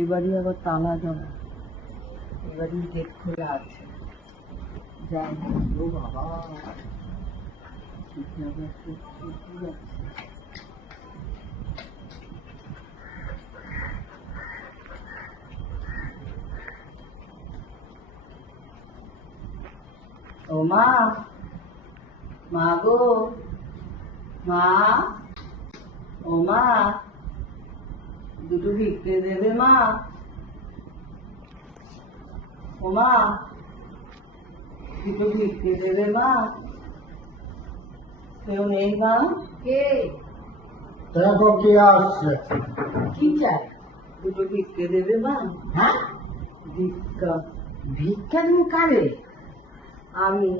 এবারই আবার তালা দেওয়া, এবারই গেট খোলা আছে। যাই ও বাবা, ও মা, মা গো, মা, ও মা, দুটো ভিক্ষে দেবে মা? ও মা, দুটো ভিক্ষে দেবে মা? কেউ নেই মা? কে দেখো কে আসছে। কি চাই? দুটো ভিক্ষে দেবে মা? হ্যাঁ, ভিক্ষা। ভিক্ষা তুমি কারে? আমি